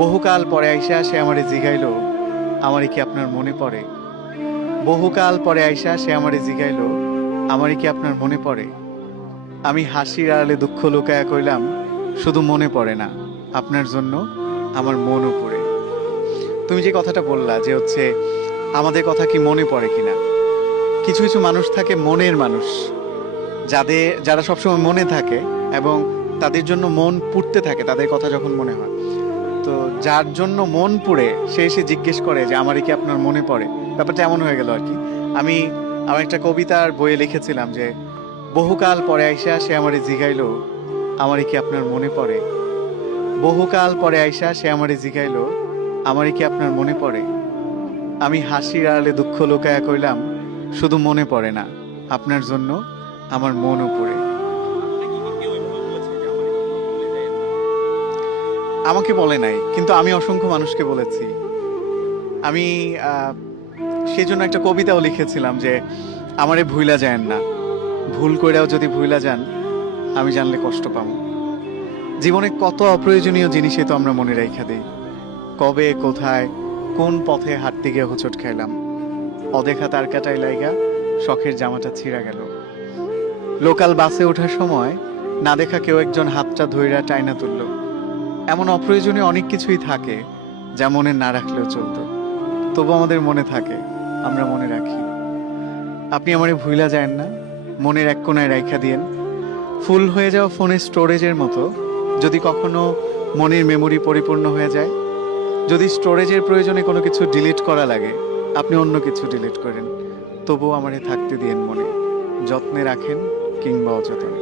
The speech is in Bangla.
বহুকাল পরে আইসা সে আমারে জিগাইল, আমারে কি আপনার মনে পড়ে? বহুকাল পরে আইসা সে আমারে জিগাইল, আমারে কি আপনার মনে পড়ে? আমি হাসির আড়ালে দুঃখ লুকায়া কইলাম, শুধু মনে পড়ে না, আপনার জন্য আমার মনও পড়ে। তুমি যে কথাটা বললা যে হচ্ছে আমাদের কথা কি মনে পড়ে কিনা, কিছু কিছু মানুষ থাকে মনের মানুষ, যারা সবসময় মনে থাকে এবং তাদের জন্য মন পুড়তে থাকে তাদের কথা যখন মনে হয়। তো যার জন্য মন পুড়ে সে এসে জিজ্ঞেস করে যে আমারই কি আপনার মনে পড়ে, ব্যাপারটা এমন হয়ে গেল আর কি। আমি আমার একটা কবিতার বইয়ে লিখেছিলাম যে বহুকাল পরে আইসা সে আমারে জিগাইলো, আমারই কি আপনার মনে পড়ে? বহুকাল পরে আইসা সে আমারে জিগাইলো, আমারই কি আপনার মনে পড়ে? আমি হাসির আড়ালে দুঃখ লুকায়া কইলাম, শুধু মনে পড়ে না, আপনার জন্য আমার মনও পড়ে। আমাকে বলে নাই, কিন্তু আমি অসংখ্য মানুষকে বলেছি। আমি সেই জন্য একটা কবিতাও লিখেছিলাম যে আমারে ভুইলা যায়েন না, ভুল কইরাও যদি ভুইলা যান আমি জানলে কষ্ট পাবো। জীবনে কত অপ্রয়োজনীয় জিনিসই তো আমরা মনে রাইখা দিই। কবে, কোথায়, কোন পথে হাঁটতে গিয়ে হোঁচট খাইলাম, অদেখা তার কাটাই লাইগা শখের জামাটা ছিঁড়া গেল। লোকাল বাসে ওঠার সময় না দেখা কেউ একজন হাতটা ধইরা টাইনা তুলল। এমন অপ্রয়োজনীয় অনেক কিছুই থাকে যা মনে না রাখলেও চলতো, তবু আমাদের মনে থাকে, আমরা মনে রাখি। আপনি আমারে ভুইলা যায়েন না, মনের এক কোণায় রাইখা দিয়েন। ফুল হয়ে যাওয়া ফোনের স্টোরেজের মতো যদি কখনো মনের মেমরি পরিপূর্ণ হয়ে যায়, যদি স্টোরেজের প্রয়োজনে কোনো কিছু ডিলিট করা লাগে, আপনি অন্য কিছু ডিলিট করেন, তবুও আমারে থাকতে দিয়েন মনে, যত্নে রাখেন কিংবা অযত্নে।